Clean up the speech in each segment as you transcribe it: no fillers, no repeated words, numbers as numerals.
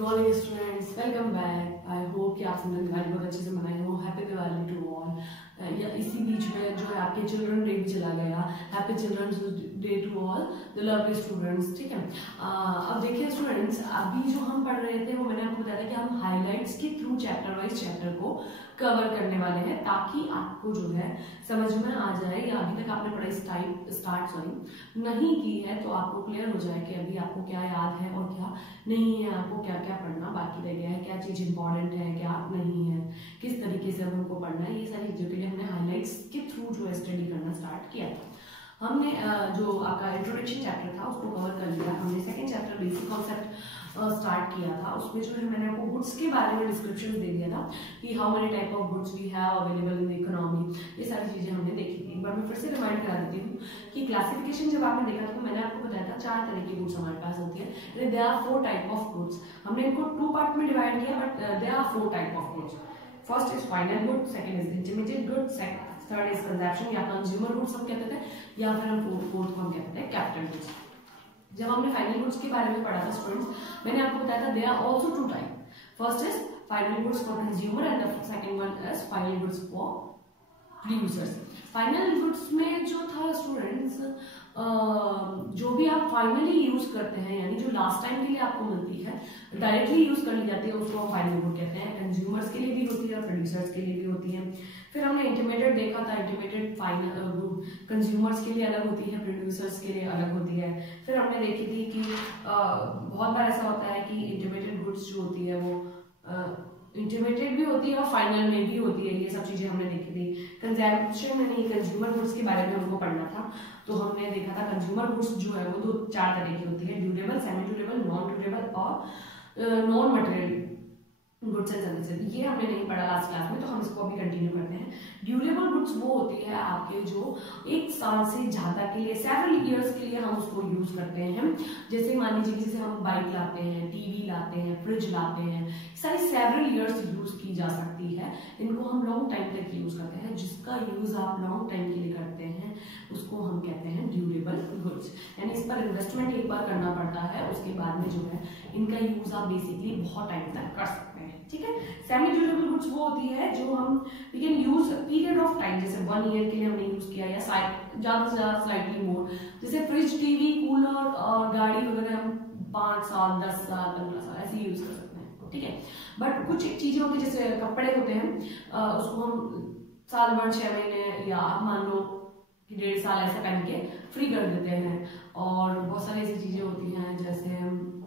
Morning students, welcome back. I hope कि आप सब ने दिवाली बहुत अच्छे से मनाई हो। Happy Diwali to all. या इसी बीच में जो है आपके चिल्ड्रन डे भी चला गया। Happy children's day to all the lovely students. ठीक है, अब देखिए स्टूडेंट्स, अभी जो हम पढ़ रहे थे वो मैंने आपको बताया कि हम हाईलाइट्स के थ्रू चैप्टर वाइज चैप्टर को कवर करने वाले हैं ताकि आपको जो है समझ में आ जाए, या अभी तक आपने पढ़ाई स्टार्ट नहीं की है तो आपको क्लियर हो जाए कि अभी आपको क्या याद है और क्या नहीं है, आपको क्या क्या पढ़ना बाकी रह गया है, क्या चीज इंपॉर्टेंट है, क्या नहीं है, किस तरीके से हमको पढ़ना है। ये सारी चीजों के लिए हमने हाईलाइट्स के थ्रू जो है स्टडी करना स्टार्ट किया था। हमने जो आपका इंट्रोडक्शन चैप्टर था उसको कवर कर लिया। हमने second chapter basic concept start किया था। उसमें जो है मैंने आपको गुड्स के बारे में डिस्क्रिप्शन दे दिया था कि how many type of goods we have available in the economy. ये सारी चीजें हमने देखी थी। एक बार मैं फिर से रिमाइंड करा देती हूँ कि क्लासिफिकेशन जब आपने देखा था तो मैंने आपको बताया था 4 तरह की गुड्स हमारे पास होती है। There are 4 type of goods. हमने इनको 2 पार्ट में डिवाइड किया, but there are 4 type of goods. First is final good, second is intermediate good, third is consumption या कंज्यूमर गुड्स हम कहते थे, या फिर हम फोर्थ को हम कहते थे कैपिटल गुड्स। जब हमने फाइनल गुड्स के बारे में पढ़ा था स्टूडेंट्स, मैंने आपको बताया था they are also 2 type. First is final goods for consumer and the second one is final goods for producers. Final goods में जो था स्टूडेंट्स, जो भी आप फाइनली यूज करते हैं, यानी जो लास्ट टाइम के लिए आपको मिलती है, डायरेक्टली यूज कर ली जाती है, उसको हम फाइनल गुड कहते हैं। कंज्यूमर्स के लिए भी होती है, प्रोड्यूसर्स के लिए भी होती है। फिर हमने इंटरमीडिएट देखा था। इंटरमीडिएट फाइनल कंज्यूमर्स के लिए अलग होती है, प्रोड्यूसर्स के लिए अलग होती है। फिर हमने देखी थी कि बहुत बार ऐसा होता है कि इंटरमीडिएट गुड्स जो होती है वो इंटरमीडिएट भी होती है और फाइनल में भी होती है। ये सब चीजें हमने देखी थी। कंजम्पशन में नहीं, कंज्यूमर गुड्स के बारे में हमको पढ़ना था, तो हमने देखा था कंज्यूमर गुड्स जो है वो 4 तरह की होती है, durable, semi durable, non durable और non material goods and services. ये हमने नहीं पढ़ा लास्ट क्लास में, तो हम इसको अभी कंटिन्यू करते हैं। ड्यूरेबल गुड्स वो होती है आपके जो 1 साल से ज्यादा के लिए, सेवरल इयर्स के लिए हम उसको यूज करते हैं। जैसे मान लीजिए कि जैसे हम बाइक लाते हैं, टीवी लाते हैं, फ्रिज लाते हैं, सारी सेवरल इयर्स यूज की जा सकती है। इनको हम लॉन्ग टाइम तक यूज करते हैं। जिसका यूज आप लॉन्ग टाइम के लिए करते हैं उसको हम कहते हैं ड्यूरेबल गुड्स। यानी इस पर इन्वेस्टमेंट एक बार करना पड़ता है, उसके बाद में जो है इनका यूज आप बेसिकली बहुत टाइम तक कर सकते हैं। ठीक है। सेमी ड्यूरेबल गुड्स वो होती है जो हम we can use period of time, जैसे 1 ईयर के लिए हमने यूज किया, या ज्यादा से ज्यादा स्लाइटली मोर। जैसे फ्रिज, टीवी, कूलर और गाड़ी वगैरह हम 5 साल, 10 साल, 15 साल ऐसे यूज कर सकते हैं। ठीक है। बट कुछ एक चीजें होती है, जैसे कपड़े होते हैं, उसको हम साल भर, 6 महीने, या आप मान लो कि 1.5 साल ऐसे पहन के फ्री कर देते हैं। और बहुत सारी ऐसी चीजें होती हैं जैसे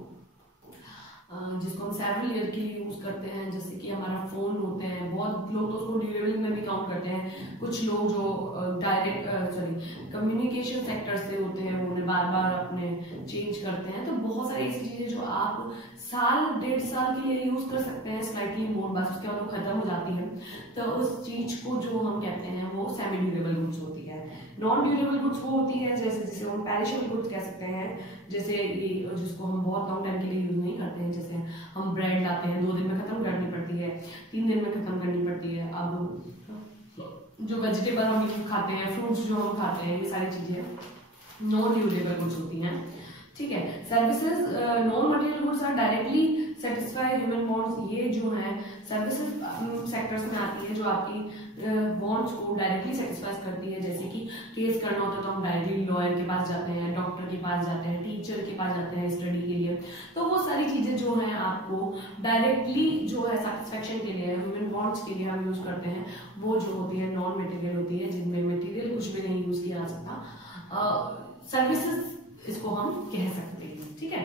जिसको हम सेवरल ईयर के लिए यूज करते हैं, जैसे कि हमारा फोन होते हैं। बहुत लोग तो उसको ड्यूरेबल में भी काउंट करते हैं। कुछ लोग जो डायरेक्ट कम्युनिकेशन सेक्टर से होते हैं, वो उन्हें बार बार अपने चेंज करते हैं। तो बहुत सारी ऐसी चीजें जो आप साल, 1.5 साल के लिए यूज कर सकते हैं, स्लाइटली मोर, बस उसके बाद वो खत्म हो जाती है। तो उस चीज को जो हम कहते हैं वो सेमी ड्यूरेबल गुड्स होती है। नॉन ड्यूरेबल गुड्स वो होती है जैसे जिसे हम पेरिशेबल गुड्स कह सकते हैं, जैसे ये जिसको हम बहुत लॉन्ग टाइम के लिए यूज नहीं करते हैं। जैसे हम ब्रेड लाते हैं, 2 दिन में खत्म करनी पड़ती है, 3 दिन में खत्म करनी पड़ती है। अब जो वेजिटेबल हम खाते हैं, फ्रूट्स जो हम खाते हैं, ये सारी चीजें नॉन ड्यूरेबल गुड्स होती हैं। ठीक है। Services, non material goods are directly satisfy human wants. ये जो है सर्विसेज सेक्टर्स में आती है, जो आपकी वांट्स को डायरेक्टली सेटिस्फाई करती है। जैसे कि केस करना होता है तो हम डायरेक्टली लॉयर के पास जाते हैं, डॉक्टर के पास जाते हैं, टीचर के पास जाते हैं स्टडी के लिए। तो वो सारी चीजें जो है आपको डायरेक्टली जो है सेटिस्फेक्शन के लिए, ह्यूमन वांट्स के लिए हम यूज करते हैं, वो जो होती है नॉन मटेरियल होती है, जिनमें मटेरियल कुछ भी नहीं यूज किया जा सकता। सर्विसेज इसको हम कह सकते हैं। ठीक है।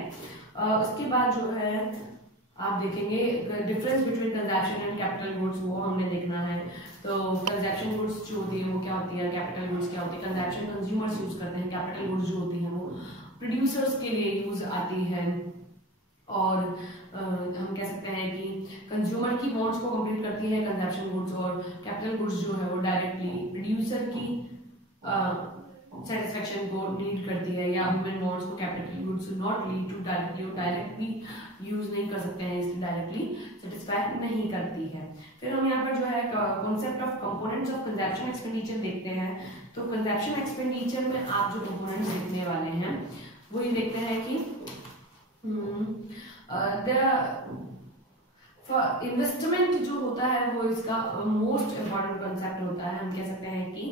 उसके बाद जो है आप देखेंगे difference between consumption and capital goods, वो हमने देखना है। तो कंजप्शन गुड्स जो होती है वो क्या होती है, कैपिटल गुड्स क्या होती है। कंजप्शन कंज्यूमर्स यूज करते हैं, कैपिटल गुड्स जो होती है वो प्रोड्यूसर्स के लिए यूज आती है। और हम कह सकते हैं कि कंज्यूमर की वांट्स को कंप्लीट करती है कंजप्शन गुड्स, और कैपिटल गुड्स जो है वो डायरेक्टली प्रोड्यूसर की सेटिस्फेक्शन को लीड करती है, या ह्यूमन वांट्स को capital goods not lead to directly use नहीं कर सकते हैं, इसलिए डायरेक्टली सेटिस्फाई नहीं करती है। फिर हम यहाँ पर जो है concept of components of consumption expenditure देखते हैं। तो कंजप्शन एक्सपेंडिचर में आप जो कंपोनेंट्स देखने वाले हैं वो ये देखते हैं कि इन्वेस्टमेंट जो होता है वो इसका मोस्ट इम्पॉर्टेंट कंसेप्ट होता है। हम कह सकते हैं कि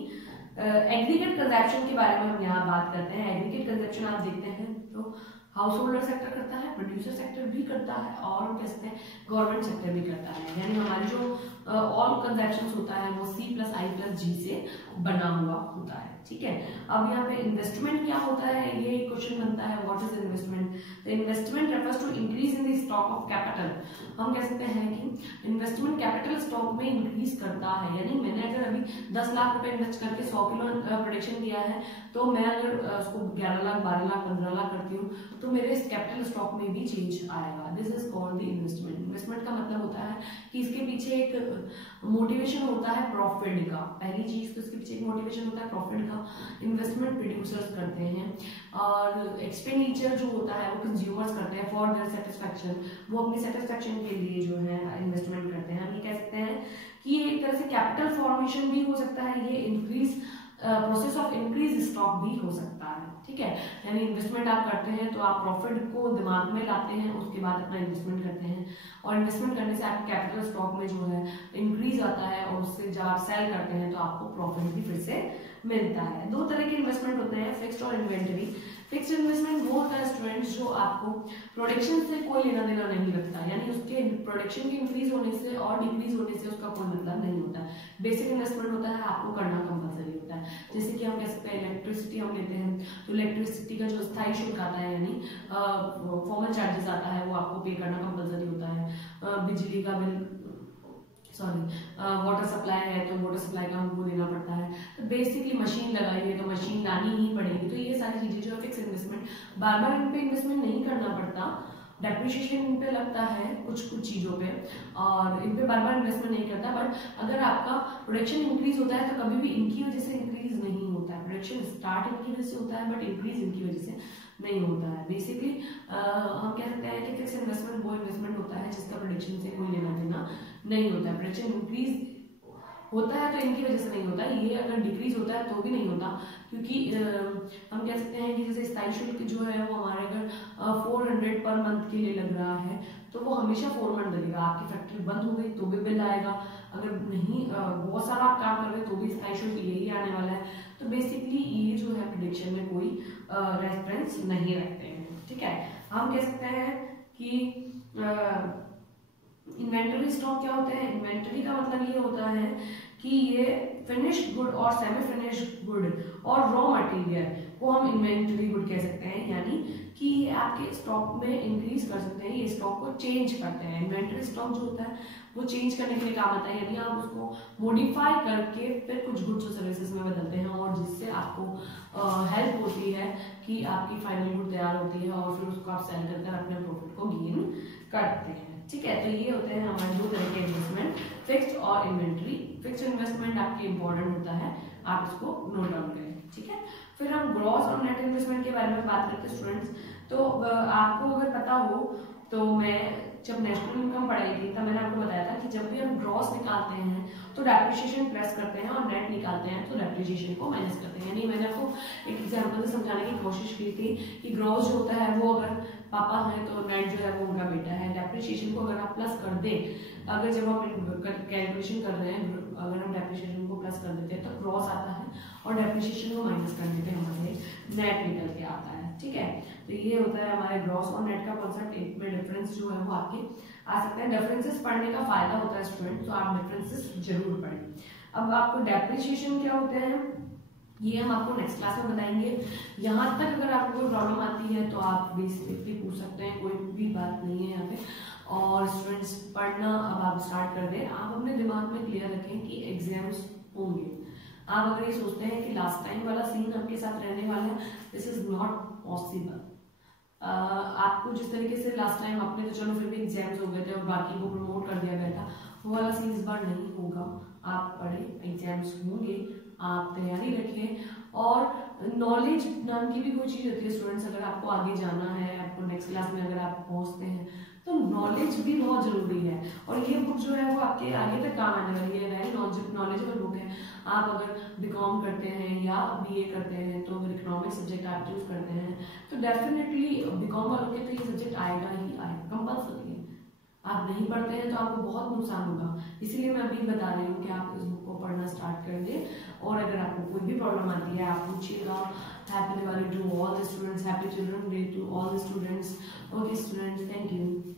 एग्रीगेट कंजप्शन के बारे में हम यहाँ बात करते हैं। एग्रीगेट कंजप्शन आप देखते हैं तो हाउस होल्डर सेक्टर करता है, प्रोड्यूसर सेक्टर भी करता है और हम कह सकते हैं गवर्नमेंट सेक्टर भी करता है। यानी हमारे जो ऑल कंजप्शन होता है वो C+I+G से बना हुआ होता है। ठीक है, अब यहाँ पे इन्वेस्टमेंट क्या होता है, ये क्वेश्चन बनता है, what is investment? The investment refers to increase in the stock of capital. हम कह सकते हैं कि इन्वेस्टमेंट कैपिटल स्टॉक में इंक्रीज करता है। यानी मैंने अगर अभी 10 लाख रुपए इन्वेस्ट करके 100 किलो प्रोडक्शन दिया है, तो मैं अगर उसको 11 लाख, 12 लाख, 15 लाख करती हूँ तो मेरे इस कैपिटल स्टॉक में भी चेंज आएगा। This is called the investment. Investment का मतलब होता है कि इसके पीछे एक मोटिवेशन होता है प्रॉफिट का। पहली चीज तो इसके पीछे एक मोटिवेशन होता है प्रॉफिट का। इन्वेस्टमेंट प्रोड्यूसर्स करते हैं और एक्सपेंडिचर जो होता है वो कंज्यूमर्स करते हैं फॉर देयर सेटिस्फैक्शन। वो अपनी सेटिस्फैक्शन के लिए जो है इन्वेस्टमेंट करते हैं। हम ये कह सकते हैं कि ये एक तरह से कैपिटल फॉर्मेशन भी हो सकता है, ये increase process of increase stock भी हो सकता है। ठीक है, यानी इन्वेस्टमेंट आप करते हैं तो आप प्रॉफिट को दिमाग में लाते हैं, उसके बाद अपना इन्वेस्टमेंट करते हैं और इन्वेस्टमेंट करने से आपके कैपिटल स्टॉक में जो है इंक्रीज आता है और उससे जब आप सेल करते हैं तो आपको प्रॉफिट भी फिर से मिलता है। दो तरह के इन्वेस्टमेंट होते हैं, फिक्स्ड और इन्वेंटरी। फिक्स्ड इन्वेस्टमेंट वो होता है स्टूडेंट्स जो आपको प्रोडक्शन से कोई लेना देना नहीं रखता, यानी उसके प्रोडक्शन के इंक्रीज होने से और डिक्रीज होने से उसका कोई मतलब नहीं होता है। बेसिक इन्वेस्टमेंट होता है, आपको करना कंपलसरी होता है। जैसे कि हम कह सकते हैं इलेक्ट्रिसिटी हम लेते हैं तो इलेक्ट्रिसिटी का जो स्थायी शुल्क आता है यानी फॉर्मल चार्जेस आता है वो आपको पे करना कंपलसरी होता है। बिजली का बिल, वाटर सप्लाई है तो वाटर सप्लाई का हमको देना पड़ता है। तो बेसिकली मशीन लगाई है तो मशीन लानी ही पड़ेगी। तो ये सारी चीजें जो है फिक्स इन्वेस्टमेंट, बार बार इन पे इन्वेस्टमेंट नहीं करना पड़ता, डेप्रिशिएशन इन पे लगता है कुछ चीजों पे और इन पे बार बार इन्वेस्टमेंट नहीं करता। बट अगर आपका प्रोडक्शन इंक्रीज होता है तो कभी भी इनकी वजह से इंक्रीज नहीं होता है। प्रोडक्शन स्टार्ट इनकी वजह से होता है बट इंक्रीज इनकी वजह से नहीं होता है। बेसिकली हम कह सकते हैं कि फिक्स इन्वेस्टमेंट वो इन्वेस्टमेंट होता है जिसका प्रोडक्शन से कोई लेना देना नहीं होता है। प्रोडक्शन इंक्रीज होता है तो इनकी वजह से नहीं होता, ये अगर डिक्रीज होता है तो भी नहीं होता, क्योंकि हम कह सकते हैं कि जैसे स्थायी शुल्क जो है वो हमारे अगर 400 पर मंथ के लिए लग रहा है तो वो हमेशा 4 मंथ लगेगा। आपकी फैक्ट्री बंद हो गई तो भी बिल आएगा, अगर नहीं बहुत सारा आप काम कर रहे तो भी स्थायी शुल्क यही आने वाला है। तो बेसिकली ये जो है प्रेडिक्शन में कोई रेफरेंस नहीं रखते हैं। ठीक है, हम कह सकते हैं कि इन्वेंटरी स्टॉक क्या होते हैं? इन्वेंटरी का मतलब ये होता है कि ये फिनिश्ड गुड और सेमी फिनिश्ड गुड और रॉ मटेरियल को हम इन्वेंटरी गुड कह सकते हैं, यानी कि ये आपके स्टॉक में इंक्रीज कर सकते हैं, ये स्टॉक को चेंज करते हैं। इन्वेंटरी स्टॉक जो होता है वो चेंज करने के लिए काम आता है, यानी आप उसको मॉडिफाई करके फिर कुछ गुड्स और सर्विसेज में बदलते हैं और जिससे आपको हेल्प होती है कि आपकी फाइनल गुड तैयार होती है और फिर उसको आप सेल करके अपने प्रॉफिट को गेन करते हैं। ठीक है, तो ये होते हैं हमारे दो तरह के इन्वेस्टमेंट, फिक्स्ड और इन्वेंटरी। फिक्स्ड इन्वेस्टमेंट आपके इंपॉर्टेंट होता है, आप इसको नोट डाउन करें। ठीक है, फिर हम ग्रॉस और नेट इन्वेस्टमेंट के बारे में बात करते हैं स्टूडेंट्स। तो आपको अगर पता हो तो मैं जब नेशनल इनकम पढ़ाई थी तब मैंने आपको बताया था कि जब भी हम ग्रॉस निकालते हैं तो डेप्रिसिएशन प्लस करते हैं और नेट निकालते हैं तो डेप्रिसिएशन को माइनस करते हैं। यानी मैंने आपको एक एग्जांपल से समझाने की कोशिश की थी कि ग्रॉस जो होता है वो अगर पापा है तो नेट जो है वो उनका बेटा है। डेप्रिसिएशन को अगर आप प्लस कर दे, अगर जब हम कैलकुलेशन कर रहे हैं अगर हम डेप्रिसिएशन को प्लस कर देते हैं तो ग्रॉस आता है और डेप्रिसिएशन को माइनस करने पे हमारे नेट निकल के आता है। ठीक है, तो ये होता है हमारे ग्रॉस और नेट का कॉन्सेप्ट। एक में डिफरेंस जो है वो आपके आ सकते हैं। डिफरेंसेस पढ़ने का फायदा होता है स्टूडेंट, तो आप डिफरेंसेस जरूर पढ़ें। अब आपको डेप्रिसिएशन क्या होते हैं ये हम आपको नेक्स्ट क्लास में बताएंगे। यहाँ तक अगर आपको कोई प्रॉब्लम आती है तो आप बेसिकली पूछ सकते हैं, कोई भी बात नहीं है यहाँ पे। और स्टूडेंट्स पढ़ना अब आप स्टार्ट कर दें। आप अपने दिमाग में क्लियर रखें कि एग्जाम्स होंगे। आप अगर ये सोचते हैं कि लास्ट टाइम वाला सीन आपके साथ रहने वाला है, दिस इज नॉट पॉसिबल। आपको जिस तरीके से लास्ट टाइम अपने तो चलो फिर भी एग्जाम्स हो गए थे और बाकी को प्रमोट कर दिया गया था, वो वाला सीन इस बार नहीं होगा। आप पढ़े, एग्जाम्स होंगे, आप तैयारी रखें। और नॉलेज नाम की भी कोई चीज़ होती है स्टूडेंट्स, अगर आपको आगे जाना है, आपको नेक्स्ट क्लास में अगर आप पहुंचते हैं तो नॉलेज भी बहुत जरूरी है, और ये बुक जो है वो आपके आगे तक काम आने वाली है। वेरी नॉलेजेबल बुक है। आप अगर बीकॉम करते हैं या बीए करते हैं, तो अगर इकोनॉमिक्स सब्जेक्ट आप चूज करते हैं तो डेफिनेटली बीकॉम वालों के तो ये सब्जेक्ट आएगा ही आएगा, कंपल्सरी है। आप नहीं पढ़ते हैं तो आपको बहुत नुकसान होगा, इसीलिए मैं अभी बता रही हूँ कि आप इस बुक को पढ़ना स्टार्ट कर दें। और अगर आपको कोई भी प्रॉब्लम आती है आप पूछिएगा। Happy Diwali to all the students, happy children day to all the students. Okay students, thank you.